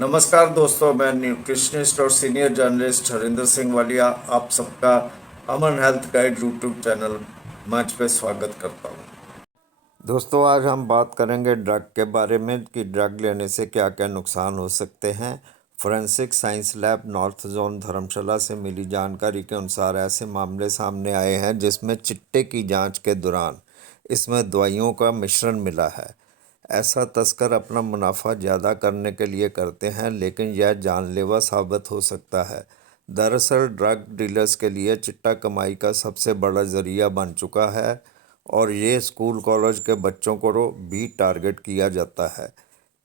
नमस्कार दोस्तों, मैं न्यूट्रिशनिस्ट और सीनियर जर्नलिस्ट हरिंदर सिंह वालिया आप सबका अमन हेल्थ गाइड यूट्यूब चैनल मंच पे स्वागत करता हूँ। दोस्तों, आज हम बात करेंगे ड्रग के बारे में कि ड्रग लेने से क्या क्या नुकसान हो सकते हैं। Forensic science lab north zone Dharamshala से मिली जानकारी के अनुसार ऐसे मामले सामने आए हैं जिसमें चिट्टे की जांच के दौरान इसमें दवाइयों का मिश्रण मिला है। ऐसा तस्कर अपना मुनाफा ज़्यादा करने के लिए करते हैं, लेकिन यह जानलेवा साबित हो सकता है। दरअसल ड्रग डीलर्स के लिए चिट्टा कमाई का सबसे बड़ा जरिया बन चुका है और ये स्कूल कॉलेज के बच्चों को भी टारगेट किया जाता है।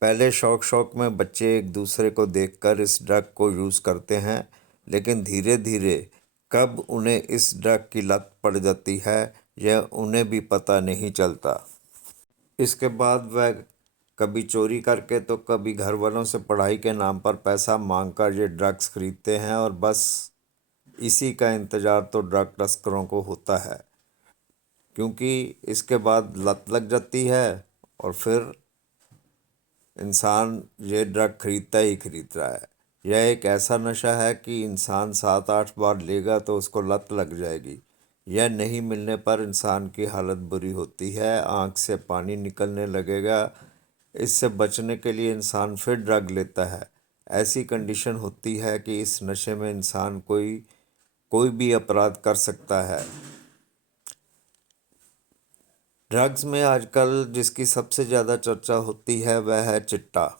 पहले शौक शौक में बच्चे एक दूसरे को देखकर इस ड्रग को यूज़ करते हैं, लेकिन धीरे धीरे कब उन्हें इस ड्रग की लत पड़ जाती है यह उन्हें भी पता नहीं चलता। इसके बाद वह कभी चोरी करके तो कभी घर वालों से पढ़ाई के नाम पर पैसा मांगकर ये ड्रग्स खरीदते हैं और बस इसी का इंतज़ार तो ड्रग तस्करों को होता है, क्योंकि इसके बाद लत लग जाती है और फिर इंसान ये ड्रग खरीदता ही खरीद रहा है। यह एक ऐसा नशा है कि इंसान 7-8 बार लेगा तो उसको लत लग जाएगी। यह नहीं मिलने पर इंसान की हालत बुरी होती है, आँख से पानी निकलने लगेगा। इससे बचने के लिए इंसान फिर ड्रग लेता है। ऐसी कंडीशन होती है कि इस नशे में इंसान कोई कोई भी अपराध कर सकता है। ड्रग्स में आजकल जिसकी सबसे ज़्यादा चर्चा होती है वह है चिट्टा।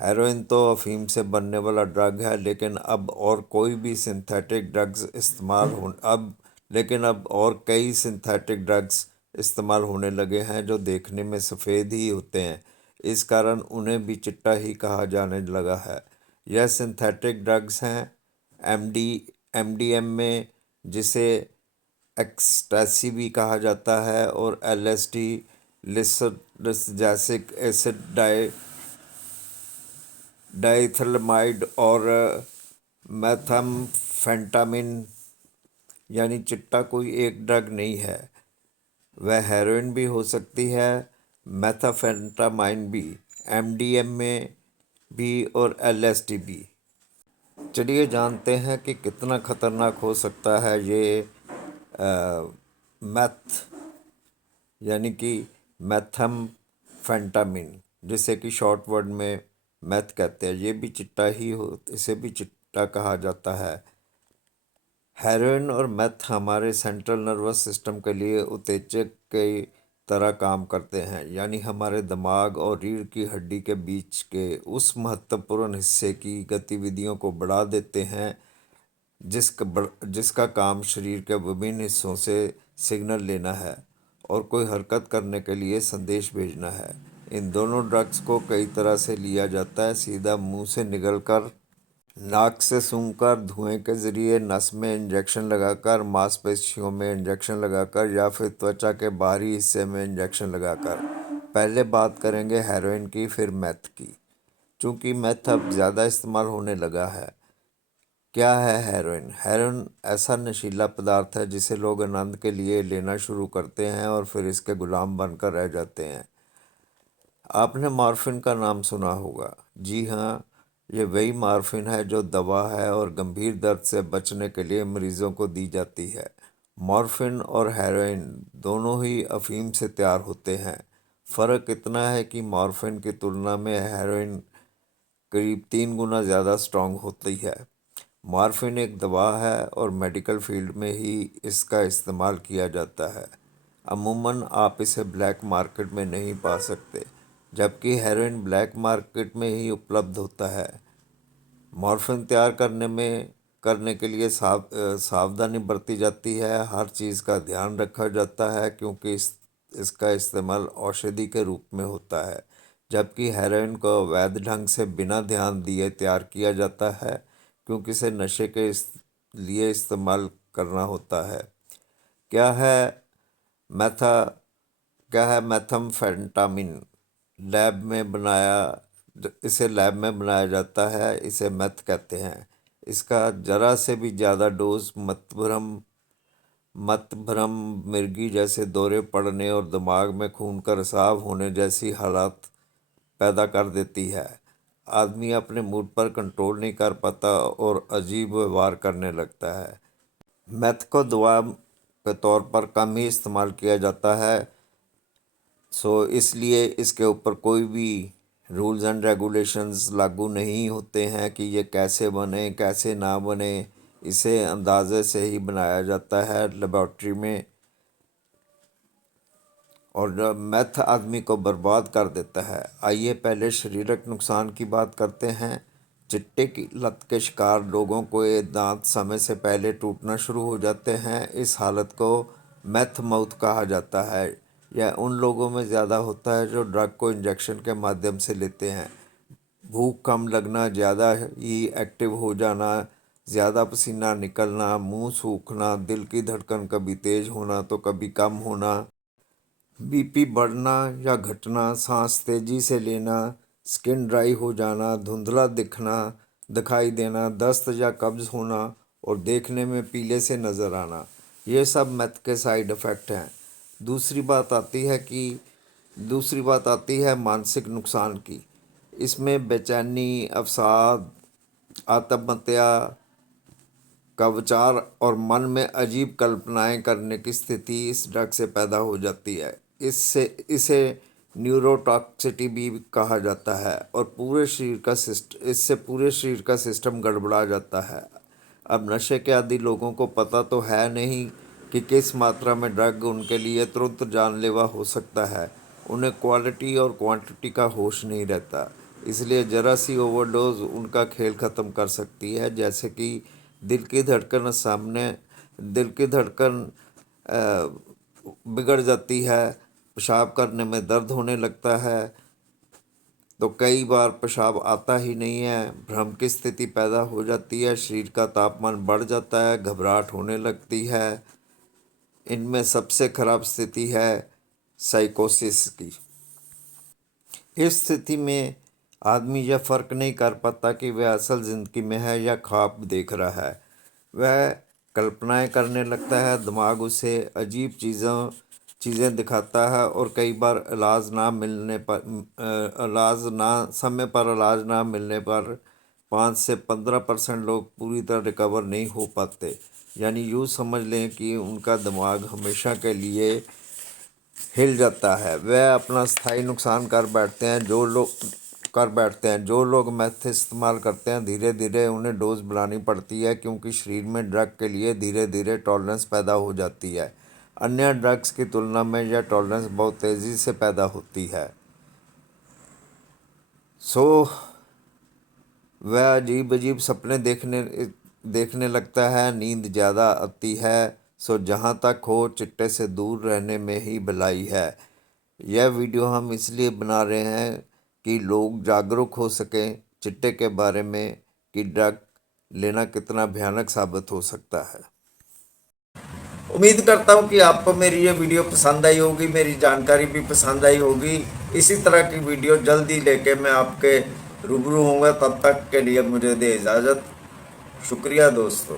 हेरोइन तो अफीम से बनने वाला ड्रग है, लेकिन अब और कोई भी सिंथेटिक ड्रग्स इस्तेमाल हो अब लेकिन अब और कई सिंथेटिक ड्रग्स इस्तेमाल होने लगे हैं जो देखने में सफ़ेद ही होते हैं। इस कारण उन्हें भी चिट्टा ही कहा जाने लगा है। यह सिंथेटिक ड्रग्स हैं एमडी एमडीएम में, जिसे एक्सटेसी भी कहा जाता है, और एलएसडी लिसर्जिक एसिड डाइथैलेमाइड और मेथाम्फेटामिन। यानी चिट्टा कोई एक ड्रग नहीं है, वह हेरोइन भी हो सकती है, मेथाम्फेटामाइन भी, एमडीएम में भी और एलएसडी भी। चलिए जानते हैं कि कितना खतरनाक हो सकता है ये मैथ, यानी कि मेथाम्फेटामिन, जिसे कि शॉर्ट वर्ड में मैथ कहते हैं। ये भी चिट्टा ही हो इसे भी चिट्टा कहा जाता है। हेरोइन और मैथ हमारे सेंट्रल नर्वस सिस्टम के लिए उत्तेजक की तरह काम करते हैं, यानी हमारे दिमाग और रीढ़ की हड्डी के बीच के उस महत्वपूर्ण हिस्से की गतिविधियों को बढ़ा देते हैं जिसका काम शरीर के विभिन्न हिस्सों से सिग्नल लेना है और कोई हरकत करने के लिए संदेश भेजना है। इन दोनों ड्रग्स को कई तरह से लिया जाता है, सीधा मुंह से निगलकर, नाक से सूंघकर, धुएं के जरिए, नस में इंजेक्शन लगाकर, मांसपेशियों में इंजेक्शन लगाकर या फिर त्वचा के बाहरी हिस्से में इंजेक्शन लगाकर। पहले बात करेंगे हेरोइन की, फिर मैथ की, चूँकि मैथ अब ज़्यादा इस्तेमाल होने लगा है। क्या है हेरोइन? हेरोइन ऐसा नशीला पदार्थ है जिसे लोग आनंद के लिए लेना शुरू करते हैं और फिर इसके गुलाम बनकर रह जाते हैं। आपने मॉर्फिन का नाम सुना होगा। जी हाँ, ये वही मॉर्फिन है जो दवा है और गंभीर दर्द से बचने के लिए मरीजों को दी जाती है। मॉर्फिन और हेरोइन दोनों ही अफीम से तैयार होते हैं। फ़र्क इतना है कि मॉर्फिन की तुलना में हेरोइन करीब 3 गुना ज़्यादा स्ट्रॉन्ग होती है। मॉर्फिन एक दवा है और मेडिकल फील्ड में ही इसका इस्तेमाल किया जाता है। अमूमन आप इसे ब्लैक मार्केट में नहीं पा सकते, जबकि हेरोइन ब्लैक मार्केट में ही उपलब्ध होता है। मॉर्फिन तैयार करने के लिए सावधानी बरती जाती है। हर चीज़ का ध्यान रखा जाता है, क्योंकि इसका इस्तेमाल औषधि के रूप में होता है, जबकि हेरोइन को अवैध ढंग से बिना ध्यान दिए तैयार किया जाता है, क्योंकि इसे नशे के लिए इस्तेमाल करना होता है। क्या है मैथा क्या है मेथाम्फेटामिन? लैब में बनाया इसे लैब में बनाया जाता है, इसे मेथ कहते हैं। इसका जरा से भी ज़्यादा डोज मत भ्रम, मिर्गी जैसे दौरे पड़ने और दिमाग में खून का रिसाव होने जैसी हालत पैदा कर देती है। आदमी अपने मूड पर कंट्रोल नहीं कर पाता और अजीब व्यवहार करने लगता है। मैथ को दवा के तौर पर कम ही इस्तेमाल किया जाता है, इसलिए इसके ऊपर कोई भी रूल्स एंड रेगुलेशंस लागू नहीं होते हैं कि ये कैसे बने कैसे ना बने। इसे अंदाजे से ही बनाया जाता है लेबॉर्ट्री में, और मैथ आदमी को बर्बाद कर देता है। आइए पहले शारीरिक नुकसान की बात करते हैं। चिट्टे की लत के शिकार लोगों को ये दांत समय से पहले टूटना शुरू हो जाते हैं। इस हालत को मैथ माउथ कहा जाता है। यह उन लोगों में ज़्यादा होता है जो ड्रग को इंजेक्शन के माध्यम से लेते हैं। भूख कम लगना, ज़्यादा ही एक्टिव हो जाना, ज़्यादा पसीना निकलना, मुंह सूखना, दिल की धड़कन कभी तेज़ होना तो कभी कम होना, बीपी बढ़ना या घटना, सांस तेजी से लेना, स्किन ड्राई हो जाना, धुंधला दिखाई देना, दस्त या कब्ज होना और देखने में पीले से नज़र आना, ये सब मैथ के साइड इफ़ेक्ट हैं। दूसरी बात आती है मानसिक नुकसान की। इसमें बेचैनी, अवसाद, आत्महत्या का विचार और मन में अजीब कल्पनाएं करने की स्थिति इस ड्रग से पैदा हो जाती है। इसे न्यूरोटॉक्सिटी भी कहा जाता है और इससे पूरे शरीर का सिस्टम गड़बड़ा जाता है। अब नशे के आदी लोगों को पता तो है नहीं कि किस मात्रा में ड्रग उनके लिए तुरंत जानलेवा हो सकता है। उन्हें क्वालिटी और क्वांटिटी का होश नहीं रहता, इसलिए ज़रा सी ओवरडोज उनका खेल ख़त्म कर सकती है। जैसे कि दिल की धड़कन बिगड़ जाती है, पेशाब करने में दर्द होने लगता है, तो कई बार पेशाब आता ही नहीं है, भ्रम की स्थिति पैदा हो जाती है, शरीर का तापमान बढ़ जाता है, घबराहट होने लगती है। इनमें सबसे खराब स्थिति है साइकोसिस की। इस स्थिति में आदमी यह फ़र्क नहीं कर पाता कि वह असल ज़िंदगी में है या ख्वाब देख रहा है। वह कल्पनाएं करने लगता है, दिमाग उसे अजीब चीज़ें दिखाता है और कई बार समय पर इलाज ना मिलने पर 5 से 15% लोग पूरी तरह रिकवर नहीं हो पाते। यानी यूँ समझ लें कि उनका दिमाग हमेशा के लिए हिल जाता है। वह अपना स्थायी नुकसान कर बैठते हैं। जो लोग मैथ इस्तेमाल करते हैं, धीरे धीरे उन्हें डोज बढ़ानी पड़ती है, क्योंकि शरीर में ड्रग के लिए धीरे धीरे टॉलरेंस पैदा हो जाती है। अन्य ड्रग्स की तुलना में यह टॉलरेंस बहुत तेज़ी से पैदा होती है। वह अजीब अजीब सपने देखने लगता है, नींद ज़्यादा आती है। जहाँ तक हो, चिट्टे से दूर रहने में ही भलाई है। यह वीडियो हम इसलिए बना रहे हैं कि लोग जागरूक हो सकें चिट्टे के बारे में, कि ड्रग लेना कितना भयानक साबित हो सकता है। उम्मीद करता हूँ कि आपको मेरी ये वीडियो पसंद आई होगी, मेरी जानकारी भी पसंद आई होगी। इसी तरह की वीडियो जल्दी लेके मैं आपके रूबरू होऊंगा। तब तक के लिए मुझे दे इजाज़त। शुक्रिया दोस्तों।